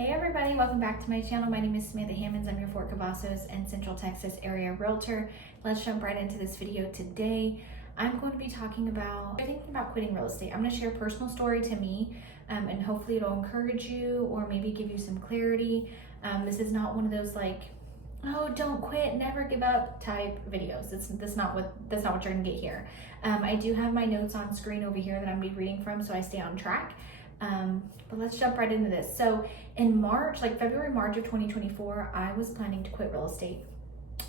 Hey everybody, welcome back to my channel. My name is Samantha Hammonds. I'm your Fort Cavazos and Central Texas area realtor. Let's jump right into this video today. I'm going to be talking about thinking about quitting real estate. I'm going to share a personal story to me and hopefully it'll encourage you or maybe give you some clarity. This is not one of those like, oh, don't quit, never give up type videos. That's not what you're gonna get here. I do have my notes on screen over here that I'm gonna be reading from so I stay on track. But let's jump right into this. So in March, like February, March of 2024, I was planning to quit real estate.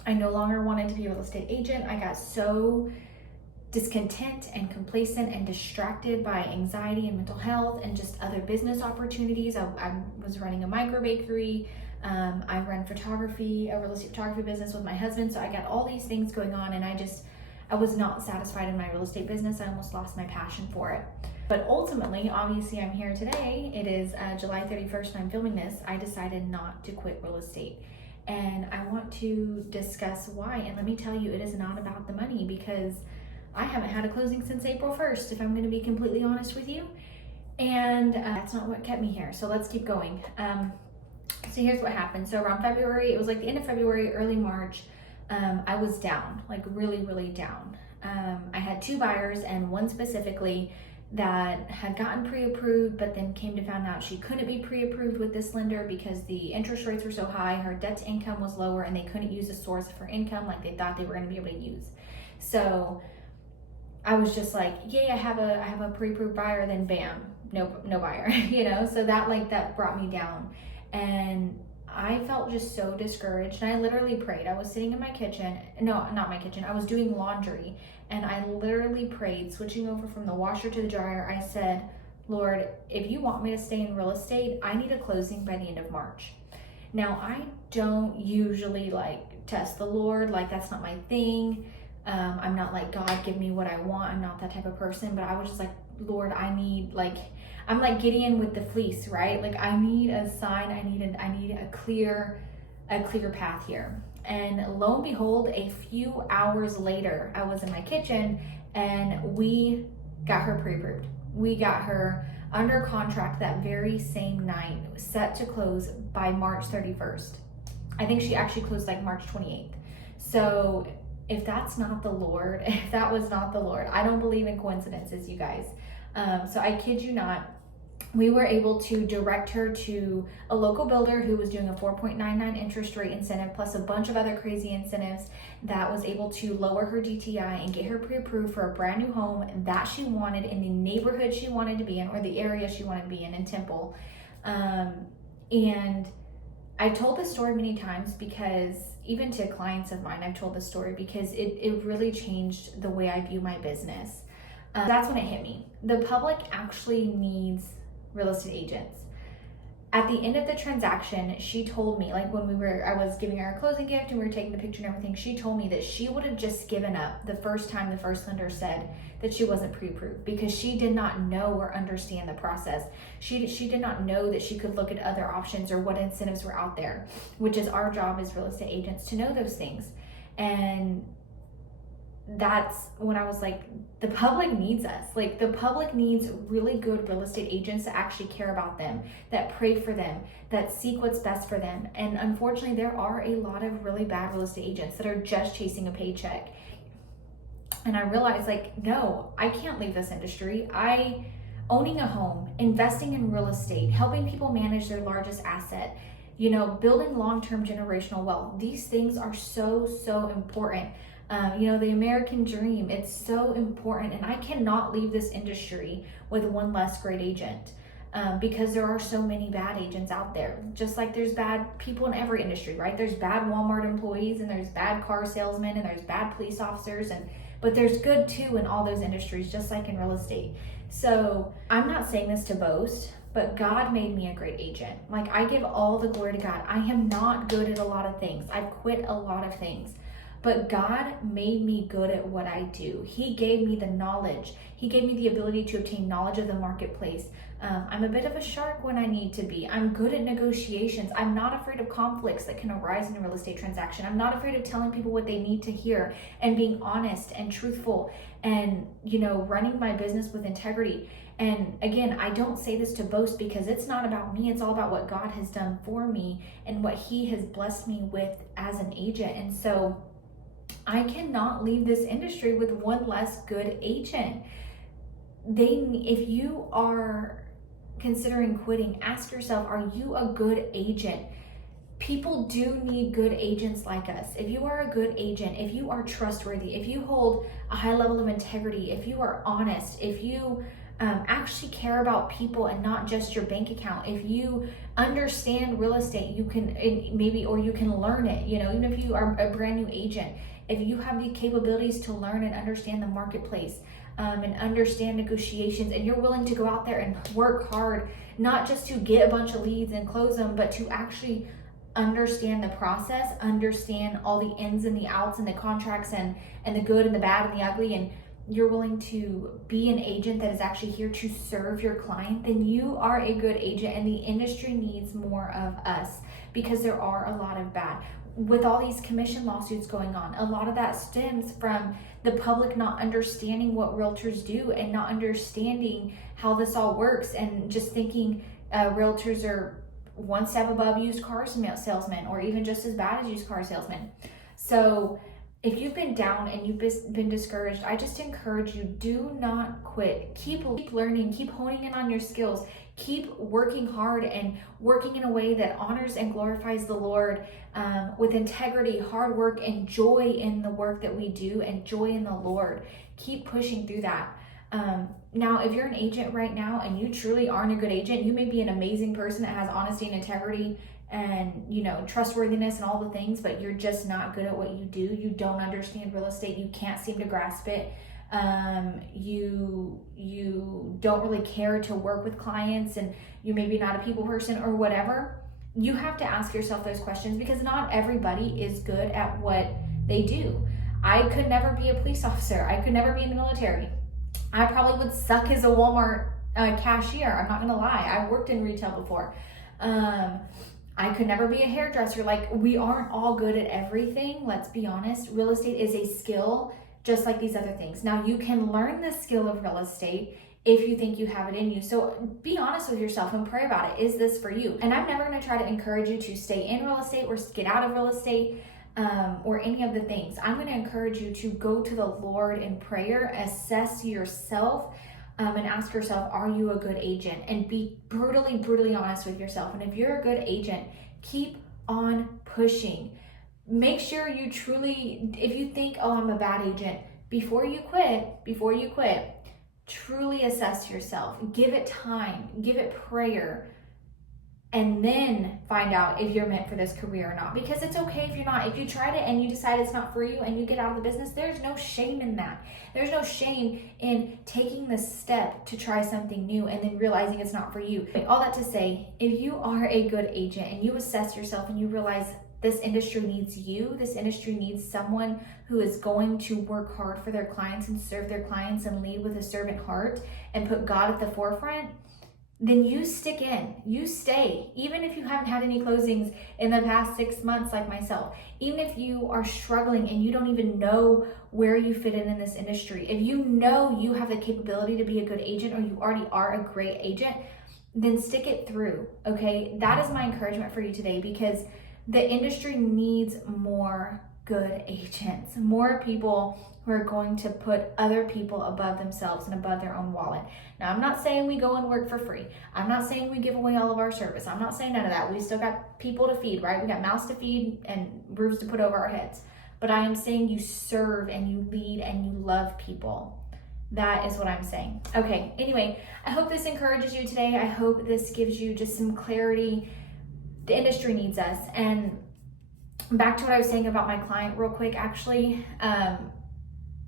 I no longer wanted to be a real estate agent. I got so discontent and complacent and distracted by anxiety and mental health and just other business opportunities. I was running a micro bakery. I run photography, a real estate photography business with my husband. So I got all these things going on and I was not satisfied in my real estate business. I almost lost my passion for it. But ultimately, obviously I'm here today. It is July 31st and I'm filming this. I decided not to quit real estate. And I want to discuss why. And let me tell you, it is not about the money because I haven't had a closing since April 1st, if I'm gonna be completely honest with you. And that's not what kept me here. So let's keep going. So here's what happened. So around February, it was like the end of February, early March, I was down, like really, really down. I had two buyers and one specifically that had gotten pre-approved, but then came to find out she couldn't be pre-approved with this lender because the interest rates were so high, her debt to income was lower, and they couldn't use a source of her income like they thought they were gonna be able to use. So I was just like, yay, I have a pre-approved buyer, then bam, no buyer, you know? So that brought me down. And I felt just so discouraged. And I literally prayed. I was sitting in my kitchen. No, not my kitchen. I was doing laundry. And I literally prayed, switching over from the washer to the dryer. I said, Lord, if you want me to stay in real estate, I need a closing by the end of March. Now, I don't usually like test the Lord. Like, that's not my thing. I'm not like, God, give me what I want. I'm not that type of person. But I was just like, Lord, I need I'm like Gideon with the fleece, right? Like I need a sign. I need a clear path here. And lo and behold, a few hours later, I was in my kitchen and we got her pre-approved. We got her under contract that very same night, set to close by March 31st. I think she actually closed like March 28th. So if that's not the Lord, if that was not the Lord, I don't believe in coincidences, you guys. So I kid you not, we were able to direct her to a local builder who was doing a 4.99 interest rate incentive plus a bunch of other crazy incentives that was able to lower her DTI and get her pre-approved for a brand new home that she wanted in the neighborhood she wanted to be in or the area she wanted to be in Temple. And I told this story many times because even to clients of mine, I've told this story because it really changed the way I view my business. That's when it hit me. The public actually needs real estate agents. At the end of the transaction, she told me, like when I was giving her a closing gift and we were taking the picture and everything, she told me that she would have just given up the first time the first lender said that she wasn't pre-approved because she did not know or understand the process. She did not know that she could look at other options or what incentives were out there, which is our job as real estate agents to know those things. And that's when I was like, the public needs us. Like the public needs really good real estate agents that actually care about them, that pray for them, that seek what's best for them. And unfortunately, there are a lot of really bad real estate agents that are just chasing a paycheck. And I realized like, no, I can't leave this industry. Owning a home, investing in real estate, helping people manage their largest asset, building long-term generational wealth. These things are so, so important. The American dream, it's so important. And I cannot leave this industry with one less great agent because there are so many bad agents out there. Just like there's bad people in every industry, right? There's bad Walmart employees and there's bad car salesmen and there's bad police officers. But there's good too in all those industries, just like in real estate. So I'm not saying this to boast, but God made me a great agent. Like I give all the glory to God. I am not good at a lot of things. I've quit a lot of things. But God made me good at what I do. He gave me the knowledge. He gave me the ability to obtain knowledge of the marketplace. I'm a bit of a shark when I need to be. I'm good at negotiations. I'm not afraid of conflicts that can arise in a real estate transaction. I'm not afraid of telling people what they need to hear and being honest and truthful and, running my business with integrity. And again, I don't say this to boast, because it's not about me. It's all about what God has done for me and what he has blessed me with as an agent. And so I cannot leave this industry with one less good agent. If you are considering quitting, ask yourself, are you a good agent? People do need good agents like us. If you are a good agent, if you are trustworthy, if you hold a high level of integrity, if you are honest, if you actually care about people and not just your bank account, if you understand real estate, you can you can learn it, even if you are a brand new agent, if you have the capabilities to learn and understand the marketplace, and understand negotiations, and you're willing to go out there and work hard, not just to get a bunch of leads and close them, but to actually understand the process, understand all the ins and the outs and the contracts and the good and the bad and the ugly, and you're willing to be an agent that is actually here to serve your client, then you are a good agent, and the industry needs more of us, because there are a lot of bad. With all these commission lawsuits going on, a lot of that stems from the public not understanding what realtors do and not understanding how this all works, and just thinking realtors are one step above used car salesmen, or even just as bad as used car salesmen. So if you've been down and you've been discouraged, I just encourage you, do not quit. Keep learning, keep honing in on your skills, keep working hard and working in a way that honors and glorifies the Lord, with integrity, hard work, and joy in the work that we do, and joy in the Lord. Keep pushing through that. Now, if you're an agent right now and you truly aren't a good agent, you may be an amazing person that has honesty and integrity and trustworthiness and all the things, but you're just not good at what you do. You don't understand real estate. You can't seem to grasp it. You don't really care to work with clients, and you maybe not a people person or whatever. You have to ask yourself those questions, because not everybody is good at what they do. I could never be a police officer. I could never be in the military. I probably would suck as a Walmart cashier. I'm not gonna lie. I worked in retail before. I could never be a hairdresser. Like, we aren't all good at everything. Let's be honest. Real estate is a skill, just like these other things. Now, you can learn the skill of real estate if you think you have it in you. So be honest with yourself and pray about it. Is this for you? And I'm never gonna try to encourage you to stay in real estate or get out of real estate, or any of the things. I'm gonna encourage you to go to the Lord in prayer, assess yourself, and ask yourself, are you a good agent? And be brutally honest with yourself. And if you're a good agent, keep on pushing. Make sure you truly, if you think, oh, I'm a bad agent, before you quit, truly assess yourself. Give it time, give it prayer, and then find out if you're meant for this career or not. Because it's okay if you're not. If you tried it and you decide it's not for you and you get out of the business, there's no shame in that. There's no shame in taking the step to try something new and then realizing it's not for you. All that to say, if you are a good agent and you assess yourself and you realize this industry needs you, this industry needs someone who is going to work hard for their clients and serve their clients and lead with a servant heart and put God at the forefront, then you stick in, you stay. Even if you haven't had any closings in the past 6 months like myself, even if you are struggling and you don't even know where you fit in this industry, if you know you have the capability to be a good agent, or you already are a great agent, then stick it through, okay? That is my encouragement for you today, because the industry needs more good agents, more people who are going to put other people above themselves and above their own wallet. Now, I'm not saying we go and work for free. I'm not saying we give away all of our service. I'm not saying none of that. We still got people to feed, right? We got mouths to feed and roofs to put over our heads. But I am saying you serve and you lead and you love people. That is what I'm saying. Okay, anyway, I hope this encourages you today. I hope this gives you just some clarity. The industry needs us. And back to what I was saying about my client real quick, actually,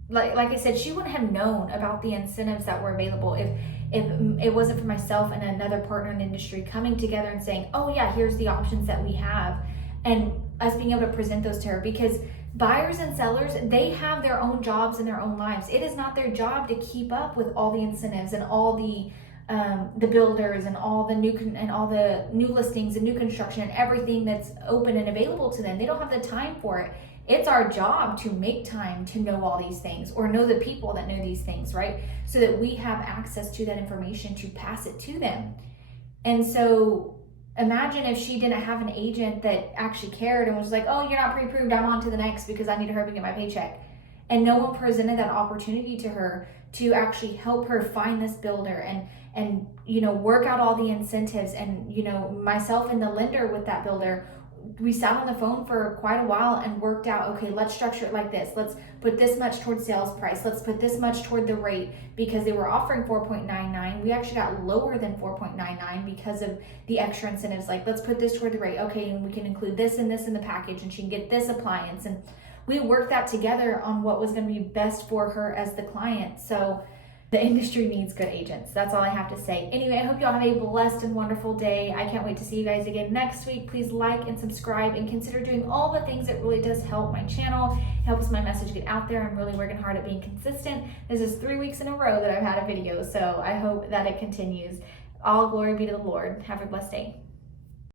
like I said, she wouldn't have known about the incentives that were available if it wasn't for myself and another partner in the industry coming together and saying, oh yeah, here's the options that we have, and us being able to present those to her. Because buyers and sellers, they have their own jobs and their own lives. It is not their job to keep up with all the incentives and all the builders and all the new listings and new construction and everything that's open and available to them. They don't have the time for it. It's our job to make time to know all these things, or know the people that know these things, right? So that we have access to that information to pass it to them. And so imagine if she didn't have an agent that actually cared and was like, oh, you're not pre-approved, I'm on to the next because I need to hurry and get my paycheck. And no one presented that opportunity to her to actually help her find this builder and you know, work out all the incentives. And, you know, myself and the lender with that builder, we sat on the phone for quite a while and worked out, okay, let's structure it like this. Let's put this much toward sales price. Let's put this much toward the rate, because they were offering 4.99. We actually got lower than 4.99 because of the extra incentives. Like, let's put this toward the rate. Okay, and we can include this and this in the package, and she can get this appliance. And we worked that together on what was going to be best for her as the client. So the industry needs good agents. That's all I have to say. Anyway, I hope y'all have a blessed and wonderful day. I can't wait to see you guys again next week. Please like and subscribe and consider doing all the things that really does help my channel, helps my message get out there. I'm really working hard at being consistent. This is 3 weeks in a row that I've had a video, so I hope that it continues. All glory be to the Lord. Have a blessed day.